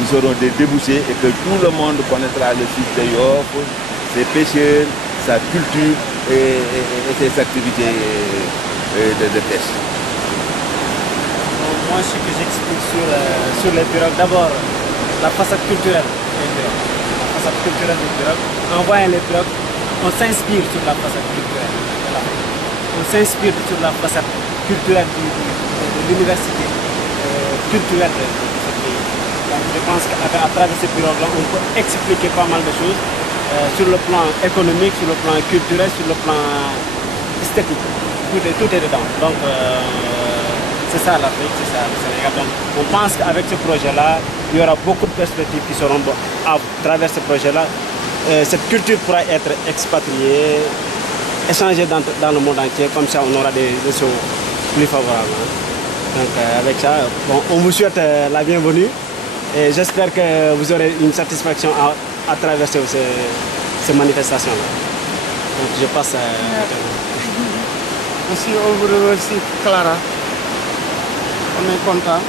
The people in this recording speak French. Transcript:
nous aurons des débouchés et que tout le monde connaîtra le site de Yoff, ses pêcheurs, sa culture et ses activités de pêche. Moi, ce que j'explique sur les pirogues, d'abord la façade culturelle des pirogues. La façade culturelle des pirogues. En voyant les pirogues, on s'inspire sur la façade culturelle. Voilà. On s'inspire sur la façade culturelle de l'université culturelle de ce pays. Donc, je pense qu'à travers ces pirogues-là, on peut expliquer pas mal de choses sur le plan économique, sur le plan culturel, sur le plan esthétique. Tout est dedans. Donc, c'est ça l'Afrique, c'est ça le Sénégal. Donc, on pense qu'avec ce projet-là, il y aura beaucoup de perspectives qui seront à travers ce projet-là. Cette culture pourra être expatriée, échangée dans le monde entier, comme ça on aura des choses plus favorables. Donc avec ça, bon, on vous souhaite la bienvenue et j'espère que vous aurez une satisfaction à travers ces manifestations-là. Donc je passe à... Merci, on vous remercie Clara. On est content.